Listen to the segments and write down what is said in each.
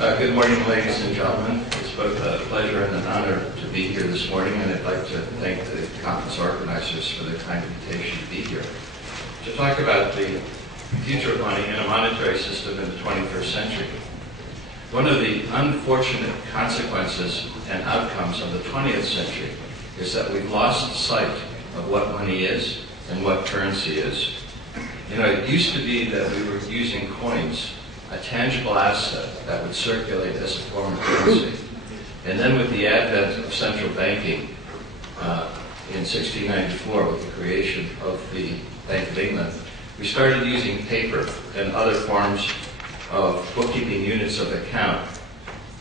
Good morning, ladies and gentlemen. It's both a pleasure and an honor to be here this morning, and I'd like to thank the conference organizers for their kind invitation to be here to talk about the future of money and a monetary system in the 21st century. One of the unfortunate consequences and outcomes of the 20th century is that we've lost sight of what money is and what currency is. You know, it used to be that we were using coins, a tangible asset that would circulate as a form of currency. And then with the advent of central banking in 1694, with the creation of the Bank of England, we started using paper and other forms of bookkeeping units of account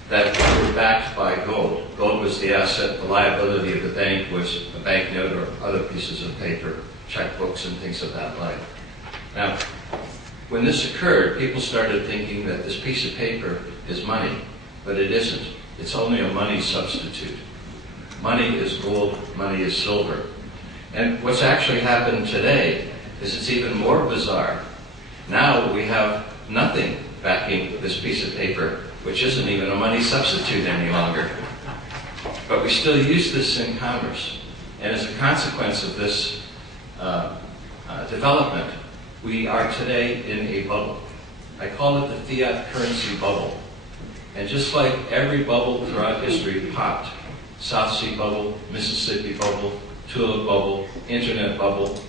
that were backed by gold. Gold was the asset, the liability of the bank was a banknote or other pieces of paper, checkbooks and things of that like. Now, when this occurred, people started thinking that this piece of paper is money, but it isn't. It's only a money substitute. Money is gold, money is silver. And what's actually happened today is it's even more bizarre. Now we have nothing backing this piece of paper, which isn't even a money substitute any longer. But we still use this in commerce. And as a consequence of this development, we are today in a bubble. I call it the fiat currency bubble. And just like every bubble throughout history popped, South Sea bubble, Mississippi bubble, tulip bubble, internet bubble,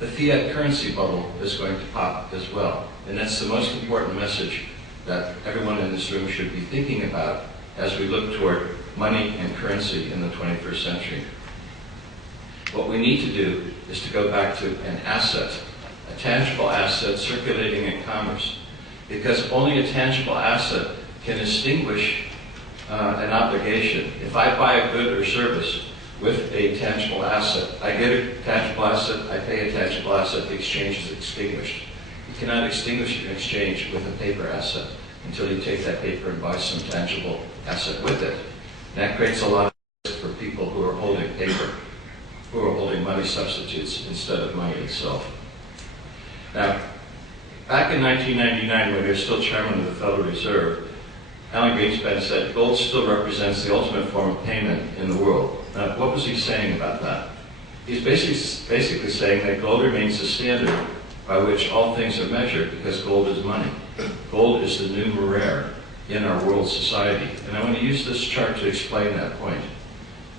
the fiat currency bubble is going to pop as well. And that's the most important message that everyone in this room should be thinking about as we look toward money and currency in the 21st century. What we need to do is to go back to an asset, a tangible asset circulating in commerce, because only a tangible asset can extinguish an obligation. If I buy a good or service with a tangible asset, I get a tangible asset, I pay a tangible asset, the exchange is extinguished. You cannot extinguish an exchange with a paper asset until you take that paper and buy some tangible asset with it. And that creates a lot of risk for people who are holding paper, who are holding money substitutes instead of money itself. Now, back in 1999, when he was still chairman of the Federal Reserve, Alan Greenspan said gold still represents the ultimate form of payment in the world. Now, what was he saying about that? He's basically saying that gold remains the standard by which all things are measured because gold is money. Gold is the numeraire in our world society. And I want to use this chart to explain that point.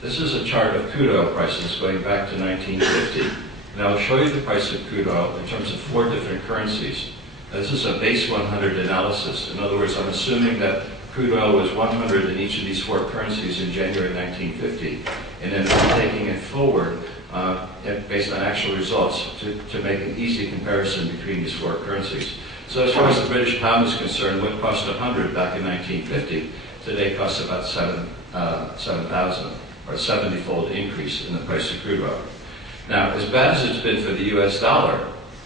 This is a chart of crude oil prices going back to 1950. And I'll show you the price of crude oil in terms of 4 different currencies. Now, this is a base 100 analysis. In other words, I'm assuming that crude oil was 100 in each of these 4 currencies in January 1950. And then I'm taking it forward based on actual results to make an easy comparison between these 4 currencies. So as far as the British pound is concerned, what cost 100 back in 1950 today costs about 7,000, or a 70-fold increase in the price of crude oil. Now, as bad as it's been for the US dollar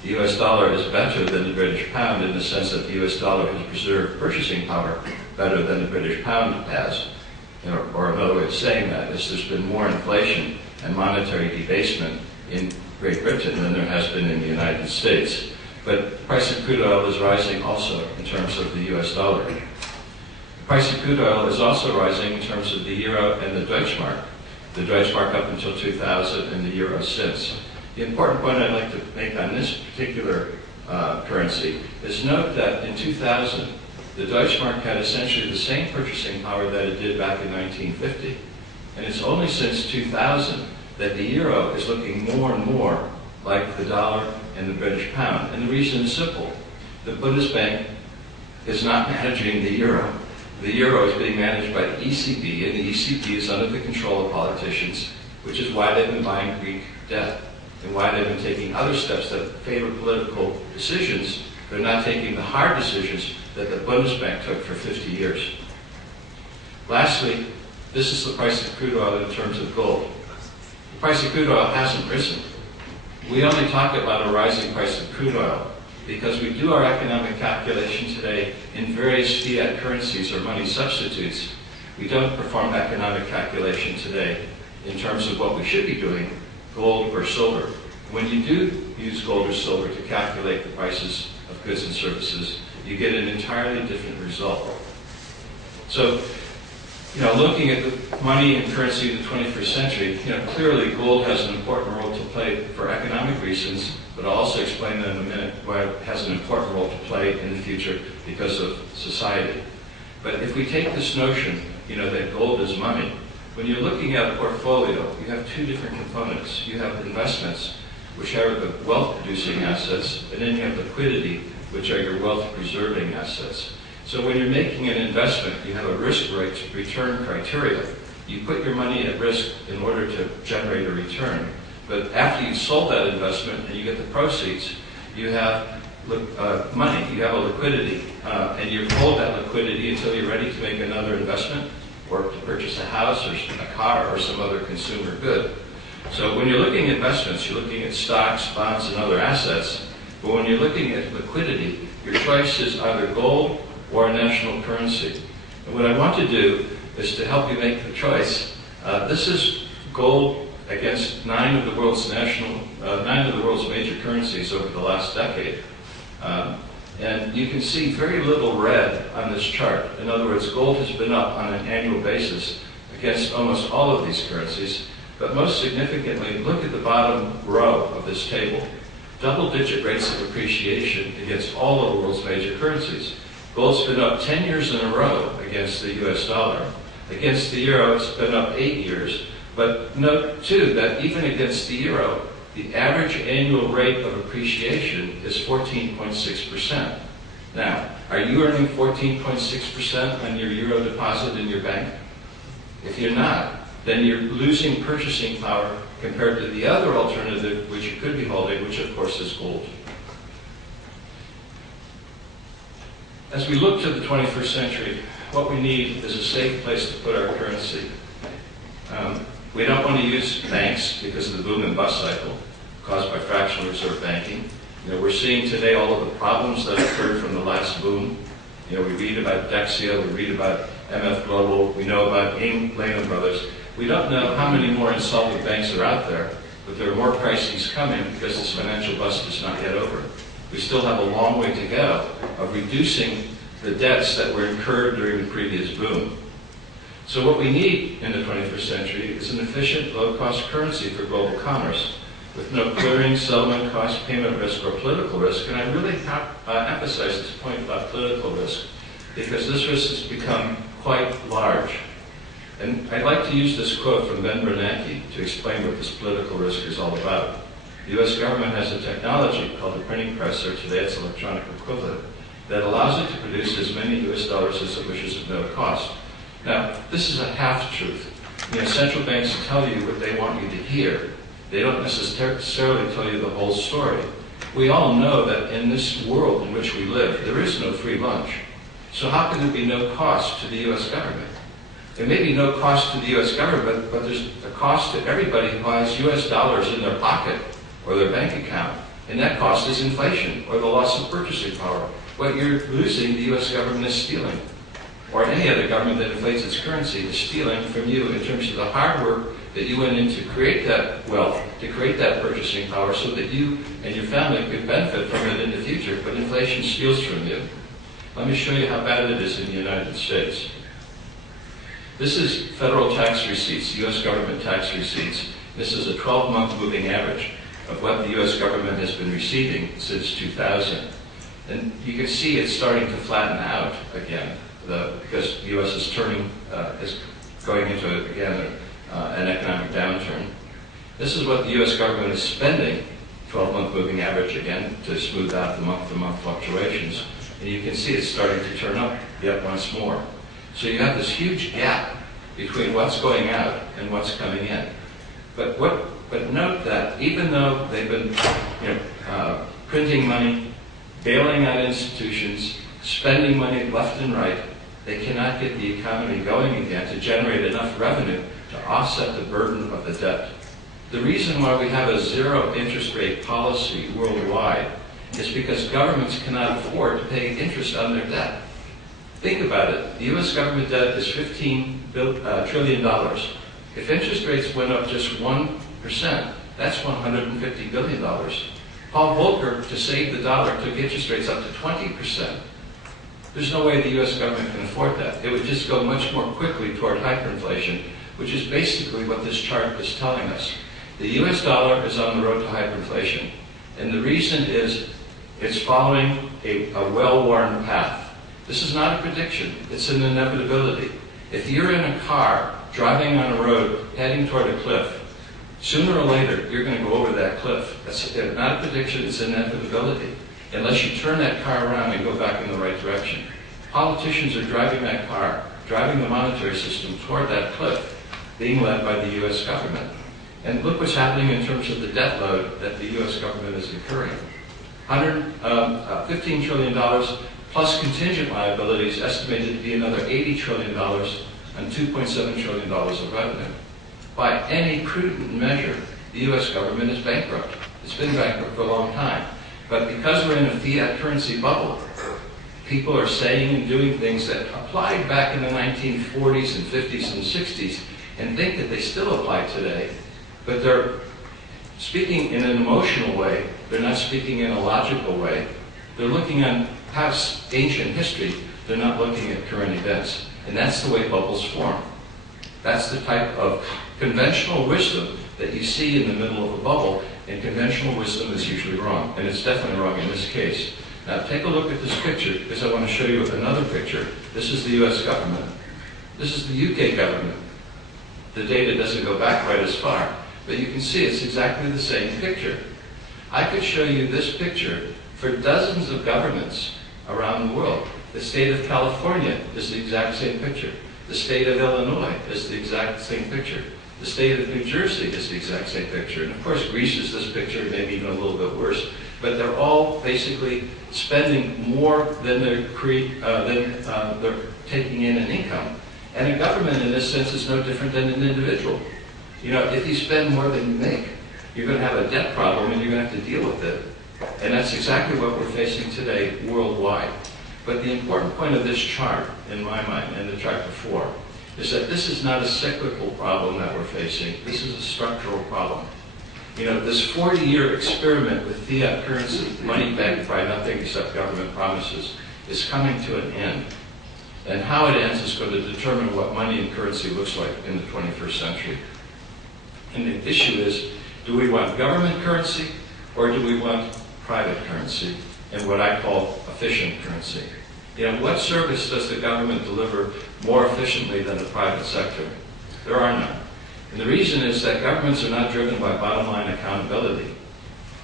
is better than the British pound in the sense that the US dollar has preserved purchasing power better than the British pound has. Or another way of saying that is there's been more inflation and monetary debasement in Great Britain than there has been in the United States. But the price of crude oil is rising also in terms of the US dollar. The price of crude oil is also rising in terms of the euro and the Deutschmark. The Deutschmark up until 2000 and the euro since. The important point I'd like to make on this particular currency is note that in 2000, the Deutschmark had essentially the same purchasing power that it did back in 1950. And it's only since 2000 that the euro is looking more and more like the dollar and the British pound. And the reason is simple. The Bundesbank is not managing the euro. The euro is being managed by the ECB, and the ECB is under the control of politicians, which is why they've been buying Greek debt and why they've been taking other steps that favor political decisions. They're not taking the hard decisions that the Bundesbank took for 50 years. Lastly, this is the price of crude oil in terms of gold. The price of crude oil hasn't risen. We only talk about a rising price of crude oil because we do our economic calculation today in various fiat currencies or money substitutes. We don't perform economic calculation today in terms of what we should be doing, gold or silver. When you do use gold or silver to calculate the prices of goods and services, you get an entirely different result. So, looking at the money and currency of the 21st century, clearly gold has an important role to play for economic reasons, but I'll also explain that in a minute why it has an important role to play in the future because of society. But if we take this notion, that gold is money, when you're looking at a portfolio, you have two different components. You have investments, which are the wealth-producing assets, and then you have liquidity, which are your wealth-preserving assets. So when you're making an investment, you have a risk-return criteria. You put your money at risk in order to generate a return. But after you've sold that investment and you get the proceeds, you have money, you have a liquidity, and you hold that liquidity until you're ready to make another investment or to purchase a house or a car or some other consumer good. So when you're looking at investments, you're looking at stocks, bonds, and other assets. But when you're looking at liquidity, your choice is either gold or a national currency. And what I want to do is to help you make the choice. This is gold against nine of the world's major currencies over the last decade. And you can see very little red on this chart. In other words, gold has been up on an annual basis against almost all of these currencies. But most significantly, look at the bottom row of this table. Double-digit rates of appreciation against all of the world's major currencies. Gold's been up 10 years in a row against the US dollar. Against the euro, it's been up 8 years. But note, too, that even against the euro, the average annual rate of appreciation is 14.6%. Now, are you earning 14.6% on your euro deposit in your bank? If you're not, then you're losing purchasing power compared to the other alternative which you could be holding, which of course is gold. As we look to the 21st century, what we need is a safe place to put our currency. We don't want to use banks because of the boom and bust cycle caused by fractional reserve banking. We're seeing today all of the problems that occurred from the last boom. We read about Dexia, we read about MF Global, we know about Lehman Brothers. We don't know how many more insolvent banks are out there, but there are more crises coming because this financial bust is not yet over. We still have a long way to go of reducing the debts that were incurred during the previous boom. So what we need in the 21st century is an efficient, low-cost currency for global commerce with no clearing, settlement cost, payment risk, or political risk. And I really emphasize this point about political risk because this risk has become quite large. And I'd like to use this quote from Ben Bernanke to explain what this political risk is all about. The U.S. government has a technology called the printing press, or today its electronic equivalent, that allows it to produce as many U.S. dollars as it wishes at no cost. Now, this is a half-truth. Central banks tell you what they want you to hear. They don't necessarily tell you the whole story. We all know that in this world in which we live, there is no free lunch. So how can there be no cost to the U.S. government? There may be no cost to the U.S. government, but there's a cost to everybody who has U.S. dollars in their pocket or their bank account. And that cost is inflation or the loss of purchasing power. What you're losing, the U.S. government is stealing. Or any other government that inflates its currency is stealing from you in terms of the hard work that you went in to create that wealth, to create that purchasing power so that you and your family could benefit from it in the future, but inflation steals from you. Let me show you how bad it is in the United States. This is federal tax receipts, U.S. government tax receipts. This is a 12-month moving average of what the U.S. government has been receiving since 2000. And you can see it's starting to flatten out again because the U.S. is going into, again, an economic downturn. This is what the U.S. government is spending, 12-month moving average again, to smooth out the month-to-month fluctuations. And you can see it's starting to turn up yet once more. So you have this huge gap between what's going out and what's coming in. But note that even though they've been printing money, bailing out institutions, spending money left and right, they cannot get the economy going again to generate enough revenue to offset the burden of the debt. The reason why we have a zero interest rate policy worldwide is because governments cannot afford to pay interest on their debt. Think about it. The U.S. government debt is $15 trillion. If interest rates went up just 1%, that's $150 billion. Paul Volcker, to save the dollar, took interest rates up to 20%. There's no way the U.S. government can afford that. It would just go much more quickly toward hyperinflation, which is basically what this chart is telling us. The U.S. dollar is on the road to hyperinflation, and the reason is it's following a well-worn path. This is not a prediction, it's an inevitability. If you're in a car driving on a road heading toward a cliff, sooner or later you're going to go over that cliff. That's not a prediction, it's an inevitability, unless you turn that car around and go back in the right direction. Politicians are driving that car, driving the monetary system toward that cliff, being led by the U.S. government. And look what's happening in terms of the debt load that the U.S. government is incurring. $15 trillion plus contingent liabilities estimated to be another $80 trillion and $2.7 trillion of revenue. By any prudent measure, the U.S. government is bankrupt. It's been bankrupt for a long time. But because we're in a fiat currency bubble, people are saying and doing things that applied back in the 1940s and 50s and 60s and think that they still apply today, but they're speaking in an emotional way. They're not speaking in a logical way. They're looking on past ancient history. They're not looking at current events. And that's the way bubbles form. That's the type of conventional wisdom that you see in the middle of a bubble, and conventional wisdom is usually wrong. And it's definitely wrong in this case. Now take a look at this picture, because I want to show you another picture. This is the U.S. government. This is the UK government. The data doesn't go back quite as far, but you can see it's exactly the same picture. I could show you this picture for dozens of governments around the world. The state of California is the exact same picture. The state of Illinois is the exact same picture. The state of New Jersey is the exact same picture. And of course, Greece is this picture, maybe even a little bit worse. But they're all basically spending more than they're taking in income. And a government, in this sense, is no different than an individual. You know, if you spend more than you make, you're going to have a debt problem and you're going to have to deal with it. And that's exactly what we're facing today worldwide. But the important point of this chart, in my mind, and the chart before, is that this is not a cyclical problem that we're facing. This is a structural problem. You know, this 40-year experiment with fiat currency, money backed by nothing except government promises, is coming to an end. And how it ends is going to determine what money and currency looks like in the 21st century. And the issue is, do we want government currency or do we want private currency and what I call efficient currency? You know, what service does the government deliver more efficiently than the private sector? There are none. And the reason is that governments are not driven by bottom line accountability.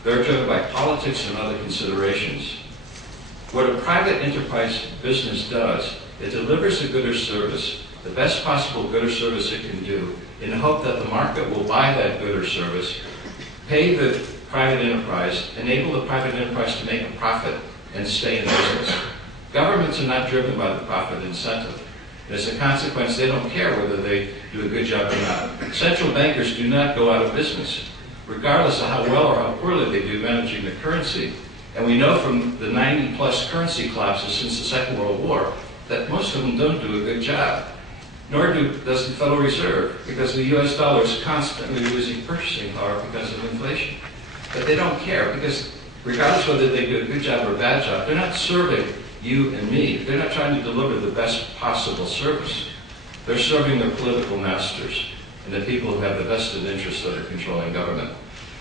They're driven by politics and other considerations. What a private enterprise business does, it delivers a good or service, the best possible good or service it can do, in the hope that the market will buy that good or service, pay the private enterprise, enable the private enterprise to make a profit and stay in business. Governments are not driven by the profit incentive. And as a consequence, they don't care whether they do a good job or not. Central bankers do not go out of business, regardless of how well or how poorly they do managing the currency. And we know from the 90-plus currency collapses since the Second World War that most of them don't do a good job. Nor does the Federal Reserve, because the U.S. dollar is constantly losing purchasing power because of inflation. But they don't care, because regardless whether they do a good job or a bad job, they're not serving you and me. They're not trying to deliver the best possible service. They're serving their political masters and the people who have the vested interests that are controlling government.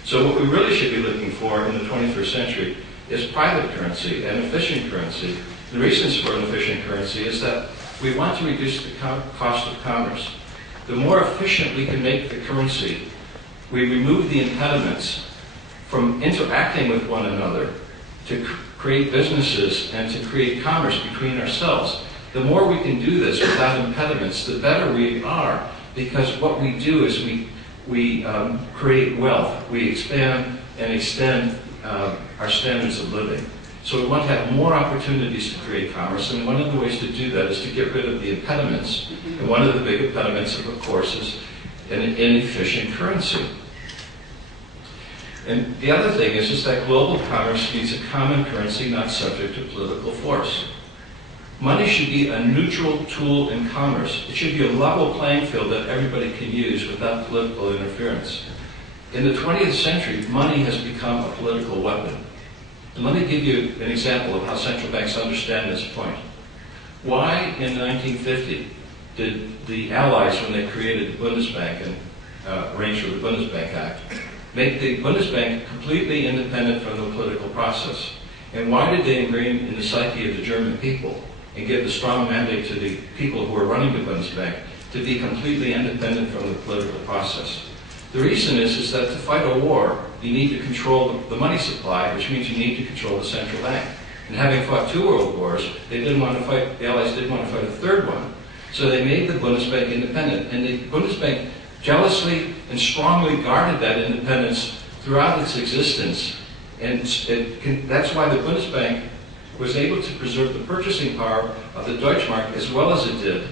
So what we really should be looking for in the 21st century is private currency and efficient currency. The reasons for an efficient currency is that we want to reduce the cost of commerce. The more efficient we can make the currency, we remove the impediments from interacting with one another to create businesses and to create commerce between ourselves. The more we can do this without impediments, the better we are, because what we do is we create wealth. We expand and extend our standards of living. So we want to have more opportunities to create commerce, and one of the ways to do that is to get rid of the impediments. And one of the big impediments, of course, is an inefficient currency. And the other thing is just that global commerce needs a common currency not subject to political force. Money should be a neutral tool in commerce. It should be a level playing field that everybody can use without political interference. In the 20th century, money has become a political weapon. And let me give you an example of how central banks understand this point. Why in 1950 did the Allies, when they created the Bundesbank and arranged for the Bundesbank Act, make the Bundesbank completely independent from the political process? And why did they ingrain in the psyche of the German people and give the strong mandate to the people who were running the Bundesbank to be completely independent from the political process? The reason is that to fight a war, you need to control the money supply, which means you need to control the central bank. And having fought 2 world wars, the Allies didn't want to fight a third one. So they made the Bundesbank independent. And the Bundesbank jealously and strongly guarded that independence throughout its existence. And that's why the Bundesbank was able to preserve the purchasing power of the Deutschmark as well as it did,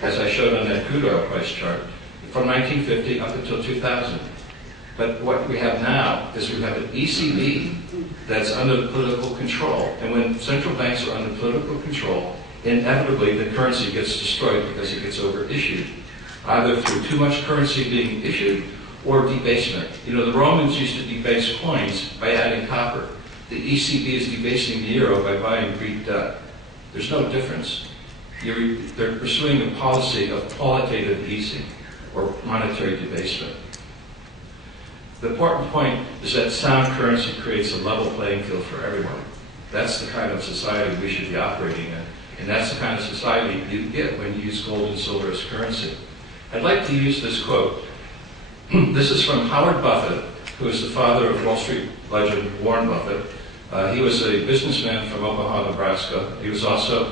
as I showed on that crude oil price chart, from 1950 up until 2000. But what we have now is we have an ECB that's under political control. And when central banks are under political control, inevitably the currency gets destroyed because it gets over-issued, either through too much currency being issued or debasement. You know, the Romans used to debase coins by adding copper. The ECB is debasing the euro by buying Greek debt. There's no difference. They're pursuing a policy of qualitative easing or monetary debasement. The important point is that sound currency creates a level playing field for everyone. That's the kind of society we should be operating in. And that's the kind of society you get when you use gold and silver as currency. I'd like to use this quote. This is from Howard Buffett, who is the father of Wall Street legend Warren Buffett. He was a businessman from Omaha, Nebraska. He was also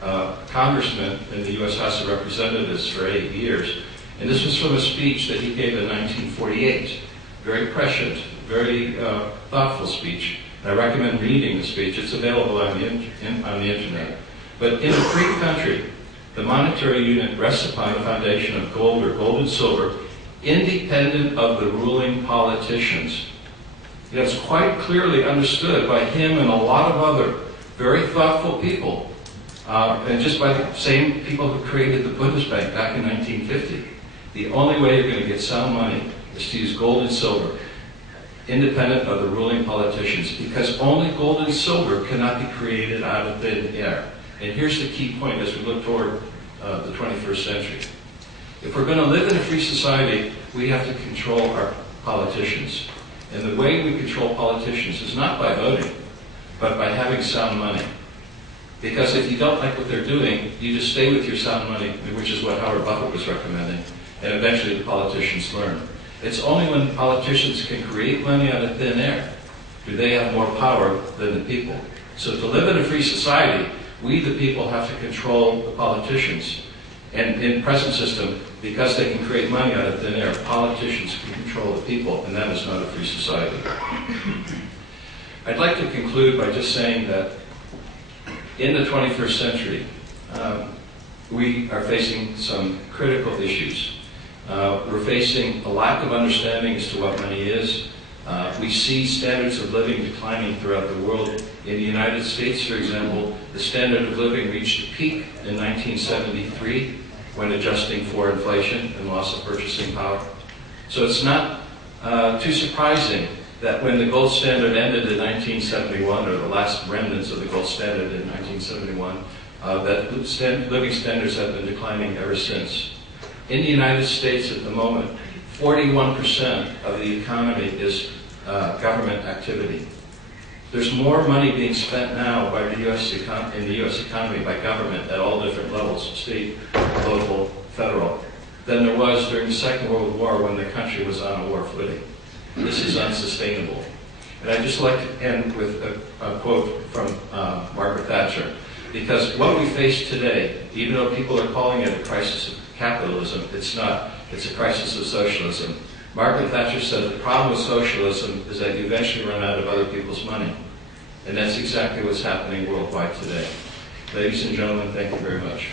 a congressman in the U.S. House of Representatives for 8 years. And this was from a speech that he gave in 1948. Very prescient, very thoughtful speech. And I recommend reading the speech. It's available on the internet. But in a free country, the monetary unit rests upon the foundation of gold or gold and silver, independent of the ruling politicians. It's quite clearly understood by him and a lot of other very thoughtful people, and just by the same people who created the Bundesbank back in 1950. The only way you're going to get sound money is to use gold and silver, independent of the ruling politicians, because only gold and silver cannot be created out of thin air. And here's the key point as we look toward the 21st century. If we're going to live in a free society, we have to control our politicians. And the way we control politicians is not by voting, but by having sound money. Because if you don't like what they're doing, you just stay with your sound money, which is what Howard Buffett was recommending, and eventually the politicians learn. It's only when politicians can create money out of thin air do they have more power than the people. So to live in a free society, we, the people, have to control the politicians. And in the present system, because they can create money out of thin air, politicians can control the people, and that is not a free society. I'd like to conclude by just saying that in the 21st century, we are facing some critical issues. We're facing a lack of understanding as to what money is. We see standards of living declining throughout the world. In the United States, for example, the standard of living reached a peak in 1973 when adjusting for inflation and loss of purchasing power. So it's not too surprising that when the gold standard ended in 1971, or the last remnants of the gold standard in 1971, that living standards have been declining ever since. In the United States at the moment, 41% of the economy is government activity. There's more money being spent now by the in the U.S. economy by government at all different levels, state, local, federal, than there was during the Second World War when the country was on a war footing. This is unsustainable. And I'd just like to end with a quote from Margaret Thatcher, because what we face today, even though people are calling it a crisis of capitalism, it's not. It's a crisis of socialism. Margaret Thatcher said the problem with socialism is that you eventually run out of other people's money. And that's exactly what's happening worldwide today. Ladies and gentlemen, thank you very much.